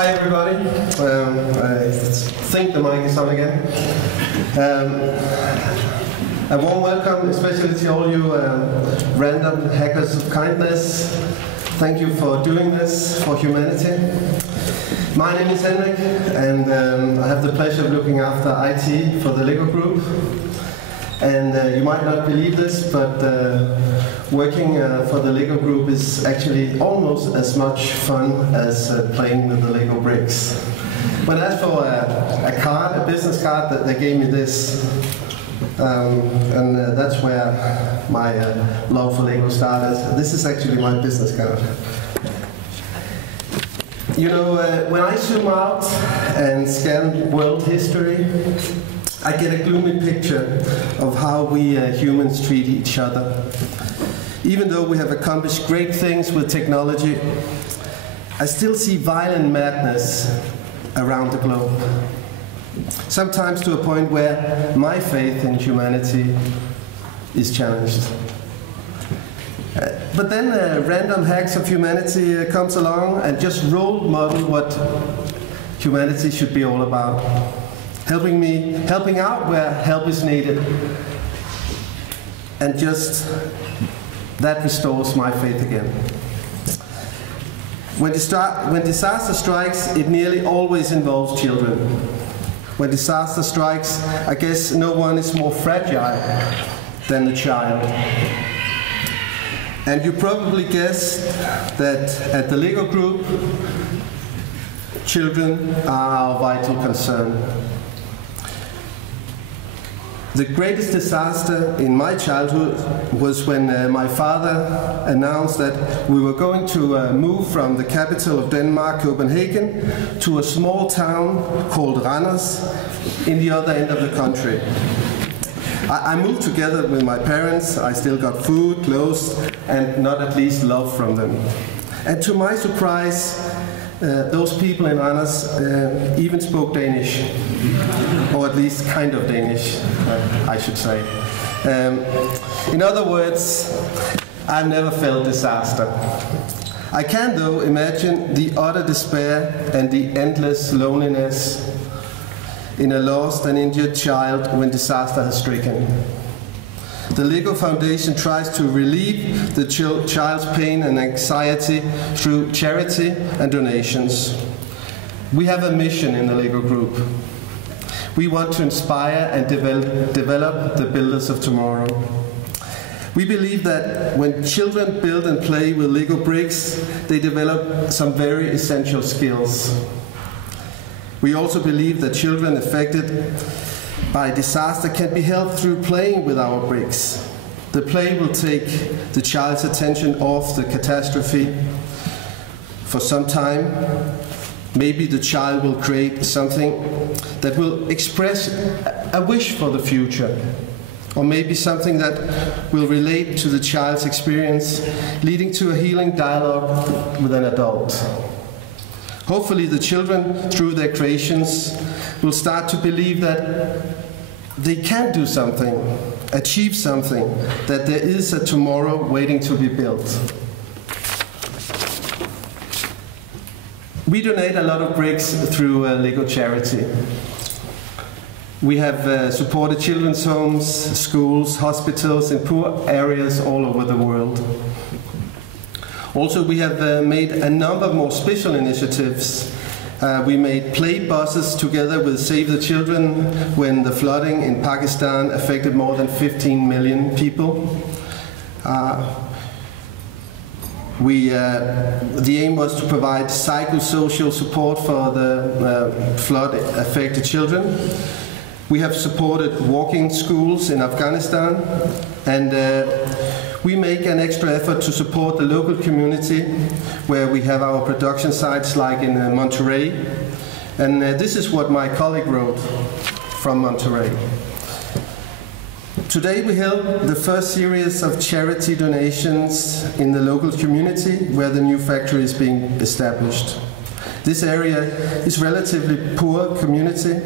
Hi everybody. I think the mic is on again. A warm welcome, especially to all you random hackers of kindness. Thank you for doing this for humanity. My name is Henrik, and I have the pleasure of looking after IT for the LEGO Group. And you might not believe this, but working for the LEGO Group is actually almost as much fun as playing with the LEGO bricks. When I asked for a card, a business card, that they gave me this. And that's where my love for LEGO started. This is actually my business card. You know, when I zoom out and scan world history, I get a gloomy picture of how we humans treat each other. Even though we have accomplished great things with technology, I still see violent madness around the globe. Sometimes to a point where my faith in humanity is challenged. But then random hacks of humanity comes along and just role model what humanity should be all about. Helping out where help is needed. And just that restores my faith again. When disaster strikes, it nearly always involves children. When disaster strikes, I guess no one is more fragile than a child. And you probably guessed that at the LEGO Group, children are our vital concern. The greatest disaster in my childhood was when my father announced that we were going to move from the capital of Denmark, Copenhagen, to a small town called Randers in the other end of the country. I moved together with my parents. I still got food, clothes, and not at least love from them. And to my surprise, those people in Randers even spoke Danish, or at least kind of Danish, I should say. In other words, I've never felt disaster. I can, though, imagine the utter despair and the endless loneliness in a lost and injured child when disaster has stricken. The LEGO Foundation tries to relieve the child's pain and anxiety through charity and donations. We have a mission in the LEGO Group. We want to inspire and develop the builders of tomorrow. We believe that when children build and play with LEGO bricks, they develop some very essential skills. We also believe that children affected by disaster can be helped through playing with our bricks. The play will take the child's attention off the catastrophe for some time. Maybe the child will create something that will express a wish for the future, or maybe something that will relate to the child's experience, leading to a healing dialogue with an adult. Hopefully the children, through their creations, will start to believe that they can do something, achieve something, that there is a tomorrow waiting to be built. We donate a lot of bricks through LEGO Charity. We have supported children's homes, schools, hospitals in poor areas all over the world. Also, we have made a number of more special initiatives. We made play buses together with Save the Children when the flooding in Pakistan affected more than 15 million people. The aim was to provide psychosocial support for the flood-affected children. We have supported walking schools in Afghanistan, and we make an extra effort to support the local community where we have our production sites like in Monterey. And this is what my colleague wrote from Monterey. Today we held the first series of charity donations in the local community where the new factory is being established. This area is relatively poor community,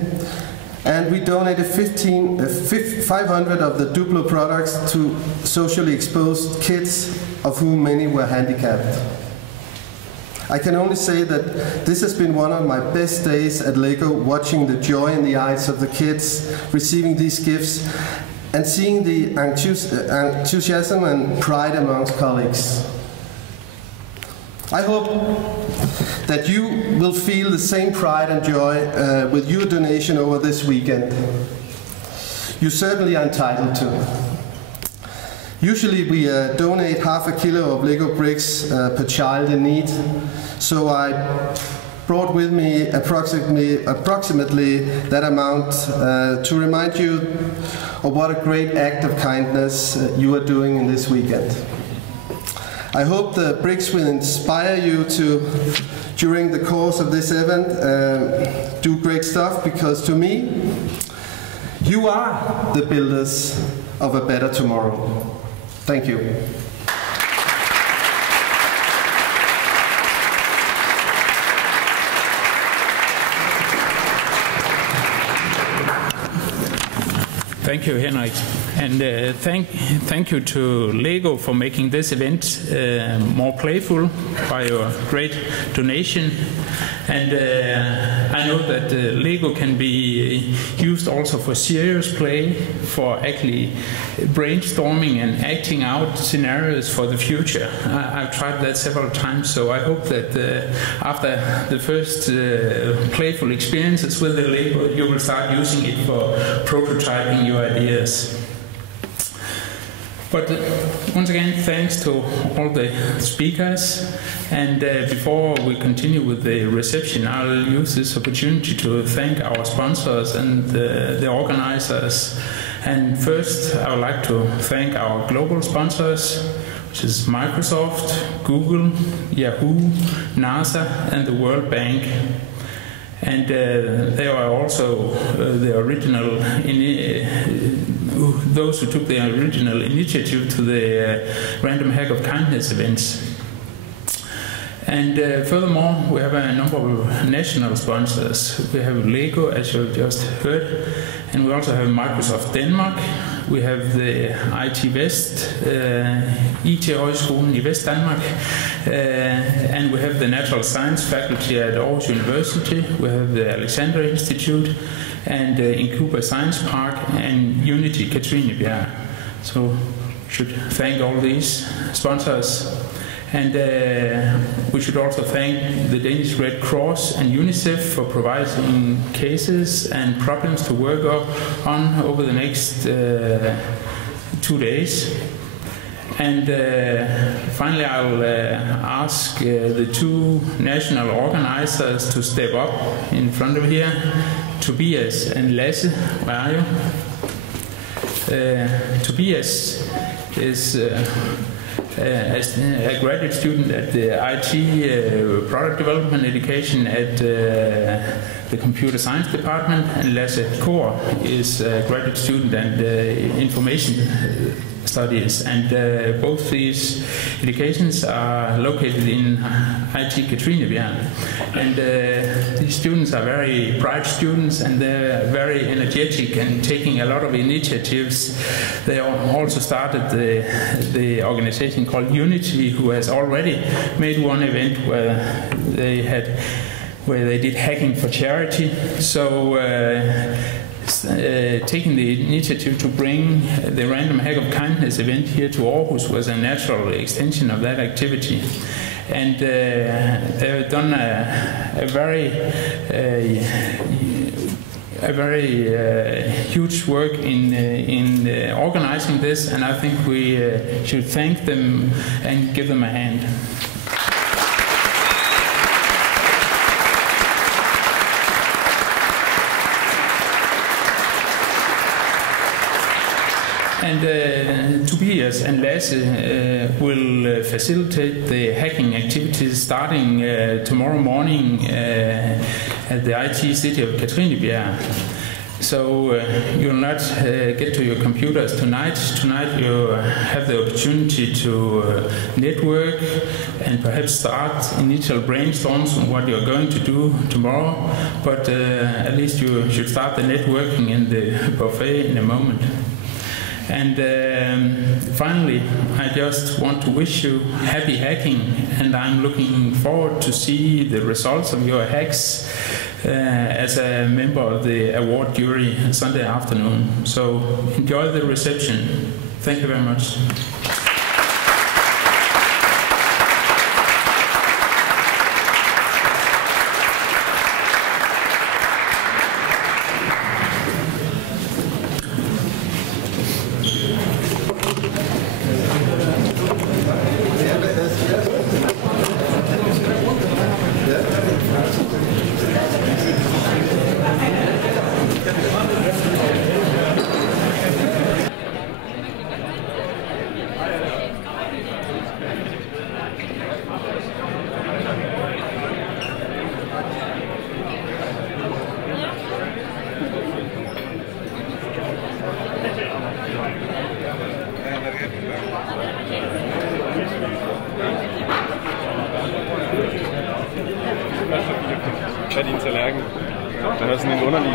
and we donated 500 of the Duplo products to socially exposed kids, of whom many were handicapped. I can only say that this has been one of my best days at LEGO, watching the joy in the eyes of the kids receiving these gifts and seeing the enthusiasm and pride amongst colleagues. I hope that you will feel the same pride and joy with your donation over this weekend. You certainly are entitled to. Usually we donate half a kilo of LEGO bricks per child in need, so I brought with me approximately that amount to remind you of what a great act of kindness you are doing in this weekend. I hope the bricks will inspire you to, during the course of this event, do great stuff, because to me, you are the builders of a better tomorrow. Thank you. Thank you, Henrik, and thank you to LEGO for making this event more playful by your great donation. And I know that LEGO can be used also for serious play, for actually brainstorming and acting out scenarios for the future. I've tried that several times, so I hope that after the first playful experiences with the LEGO, you will start using it for prototyping your ideas. But once again, thanks to all the speakers. And before we continue with the reception, I'll use this opportunity to thank our sponsors and the organizers. And first, I would like to thank our global sponsors, which is Microsoft, Google, Yahoo, NASA, and the World Bank. And they are also the original, those who took the original initiative to the Random Hack of Kindness events. And furthermore, we have a number of national sponsors. We have LEGO, as you have just heard, and we also have Microsoft Denmark. We have the IT West, IT-højskolen i Vestdanmark, and we have the Natural Science Faculty at Aarhus University. We have the Alexander Institute, and Incuba Science Park, and Unity Katrinebjerg. So we should thank all these sponsors. And we should also thank the Danish Red Cross and UNICEF for providing cases and problems to work on over the next 2 days. And finally, I'll ask the two national organizers to step up in front of here. Tobias and Lasse, where are you? Tobias is a graduate student at the IT product development education at the computer science department, and Lasse Kor is a graduate student at information studies, and both these educations are located in IT Katrinebjerg. And these students are very bright students, and they're very energetic and taking a lot of initiatives. They also started the organization called Unity, who has already made one event where they did hacking for charity. So taking the initiative to bring the Random Hack of Kindness event here to Aarhus was a natural extension of that activity. And they've done a very huge work in organizing this, and I think we should thank them and give them a hand. And Tobias and Lasse will facilitate the hacking activities starting tomorrow morning at the IT city of Katrinebjerg. So you'll not get to your computers tonight. Tonight you have the opportunity to network and perhaps start initial brainstorms on what you're going to do tomorrow. But at least you should start the networking in the buffet in a moment. And finally, I just want to wish you happy hacking, and I'm looking forward to see the results of your hacks as a member of the award jury Sunday afternoon. So enjoy the reception. Thank you very much. Tag din tallerken. Den har sådan en underlig